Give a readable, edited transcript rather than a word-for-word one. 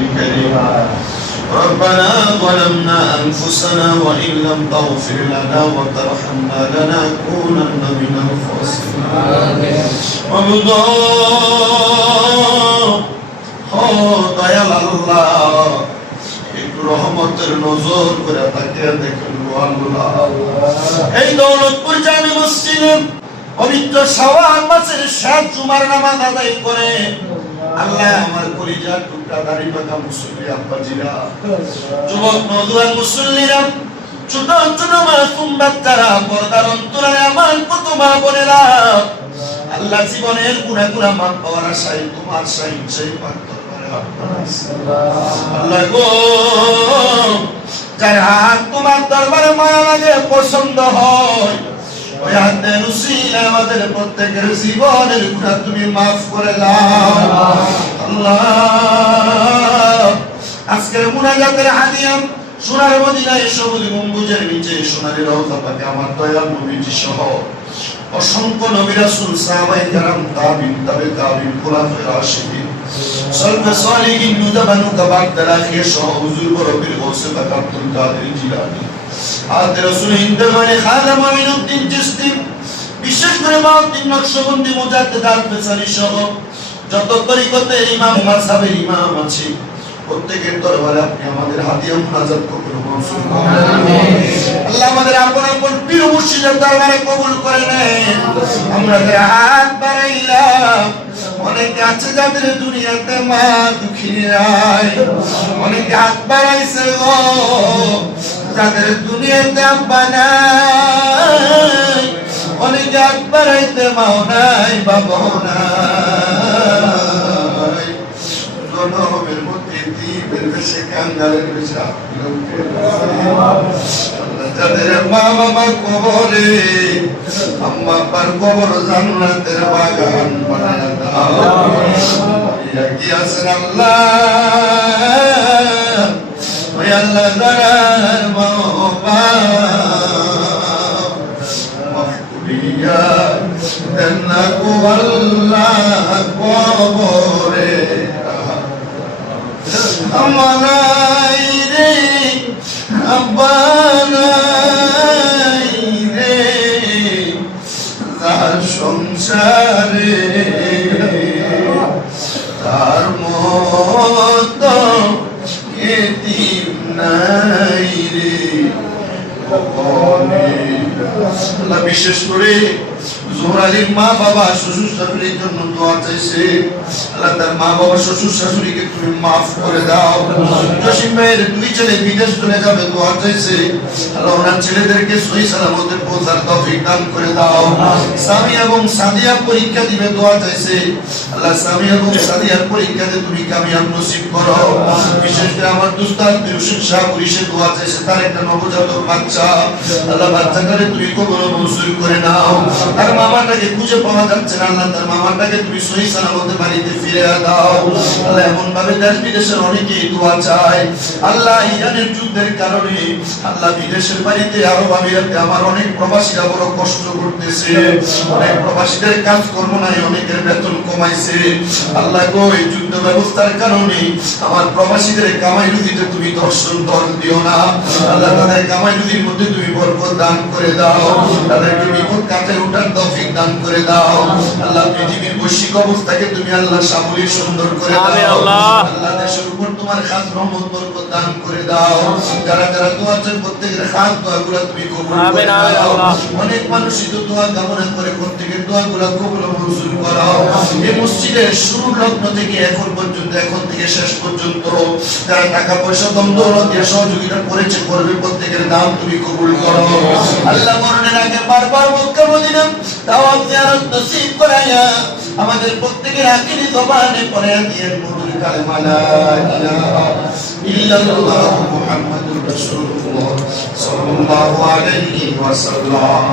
الكريم ربنا ظلمنا أنفسنا وإن لم تغفر لنا وترحمنا لنكونن من الخاسرين দয়াল আল্লাহ একটু রহমতের নজর করে তাকিয়ে দেখুন আল্লাহ এই দৌলতপুর জামে মসজিদে পবিত্র শাওয়াল মাসের শেষ জুমার নামাজ আদায় করে আল্লাহ আমার কলিজার টুকরা দাড়ি পাকা মুসল্লি আব্বাজিরা যুবক নওজোয়ান মুসল্লিরা ছোট ছোট মাসুম বাচ্চারা পর্দার অন্তরালে আমার কত মা বোনেরা আল্লাহ জীবনের গুনাহ মাফ পাওয়ার আশায় তোমার সাহিত্যে পাক দরবারে আল্লাহ গো যার হাত তোমার দরবারে মায়া লাগে পছন্দ হয় ওই হাতের উসিলায় আমাদের প্রত্যেকের জীবনের গুনাহ তুমি মাফ করে দাও আল্লাহ আজকের মুনাজাতের হাদিয়া সোনার মদিনায় সবুজ গম্বুজের নিচে সোনালী রওজা পাকে আমার দয়াল নবীজি সহ অসংখ্য নবী রাসূল সাহাবায়ে কেরাম তাবিঈন তাবিঈন খুলাফায়ে রাশিদিন সালফে সালিহিন নুজাবানু কাবাক তারাখিয়ে সহ হুজুর বরবির গৌসে পাক আব্দুল কাদের জিলানী আদে রাসূল হিন্দমানে খাজা মুঈনুদ্দিন চিশতি বিশেষ করে মাউদ্দিন নকশবন্দি মুজাদ্দিদ আল-ফেসানি সহ যত তরিকতের ইমাম মাযহাবের ইমাম আছে প্রত্যেকের দরবারে আপনি আমাদের হাদিয়া মুনাজাত কবুল মনসুর করুন আমিন আল্লাহ আমাদের আপন আপন পীর মুর্শিদের দরবারে কবুল করে নেন আমরা হাত বাড়াইলাম অনেকে আছে যাদের দুনিয়াতে মা দুঃখী নাই অনেকে হাত বাড়াইছে গো যাদের দুনিয়াতে আব্বা নাই অনেকে হাত বাড়াইতে মাও নাই বাবাও নাই জনমের মধ্যে দ্বীপের বেশে কাঙ্গালের বেশে যাদের মা বাবার কবরে আম্মা আব্বার কবর জান্নাতের বাগান বানায় দাও কি আছেন আল্লাহ ওই আল্লাহ যারার মা বাবা মাফকুরিয়া দেনা কো আল্লাহ কবরে আমানাই রে আব্বানাই রে তার সংসারে তার মত এতিম নাই রে আল্লাহ বিশেষ করে জোহরালির মা বাবা শ্বশুর শাশুড়ির জন্য দোয়া চাইছে আল্লাহ তার মা বাবা শ্বশুর শাশুড়িকে তুমি মাফ করে দাও জসিম ভাইয়ের দুই ছেলে বিদেশ চলে যাবে দোয়া চাইছে আল্লাহ ওনার ছেলেদেরকে সহি সালামতে পৌঁছার তৌফিক দান করে দাও সামি এবং সাদিয়া পরীক্ষা দিবে দোয়া চাইছে আল্লাহ সামি এবং সাদিয়ার পরীক্ষাতে তুমি কামিয়াব নসিব করো বিশেষ করে আমার দুস্তার বিরুশিদ শাহ পুলিশে দোয়া চাইছে তার একটা নবজাতক বাচ্চা আল্লাহ বাচ্চাটাকে তুমি কবুল মঞ্জুর করে নাও তার মামাটাকে খুঁজে পাওয়া যাচ্ছে না আল্লাহ তার মামাটাকে তুমি সহি সালামতে বাড়িতে ফিরে দাও আল্লাহ এমন ভাবে দেশ বিদেশের অনেকেই দোয়া চায় আল্লাহ ইরানের যুদ্ধের কারণে আল্লাহ বিদেশের বাড়িতে আরব আমিরাতে আমার অনেক প্রবাসীরা বড় কষ্ট করতেছে অনেক প্রবাসীদের কাজকর্ম নাই অনেকের বেতন কমাইছে আল্লাহ গো এই যুদ্ধ ব্যবস্থার কারণে আমার প্রবাসীদের কামাই রুজিতে তুমি দর্শন দিও না আল্লাহ তাদের কামাই রুজির মধ্যে তুমি বরকত দান করে দাও তাদেরকে বিপদ কাটে ওঠার তৌফিক দান করে দাও আল্লাহ পৃথিবীর বৈশ্বিক অবস্থাকে তুমি আল্লাহ সামলি সুন্দর করে দাও আল্লাহ দেশের উপর তোমার খাস রহমত বরকত দান করে দাও যারা যারা দোয়া চায় প্রত্যেকের খাস দোয়াগুলো তুমি কবুল করে দাও অনেক মানুষই তো দোয়া কামনা করে প্রত্যেকের দোয়াগুলো কবুল মঞ্জুর করো এই মসজিদের শুরু লগ্ন থেকে এখন পর্যন্ত এখন থেকে শেষ পর্যন্ত যারা টাকা পয়সা দম দৌলত দিয়ে সহযোগিতা করেছে করবে প্রত্যেকের দান তুমি কবুল করো আল্লাহ মরণের আগে বারবার মক্কা মদিনা দাওয়াত জিয়ারত নসিব করায়া আমাদের প্রত্যেকের আখিরি জবানে পড়ে দিয়ে মধুর কালেমা লা ইলাহা ইল্লাল্লাহ মুহাম্মাদুর রাসূলুল্লাহ সাল্লাল্লাহু আলাইহি ওয়াসাল্লাম।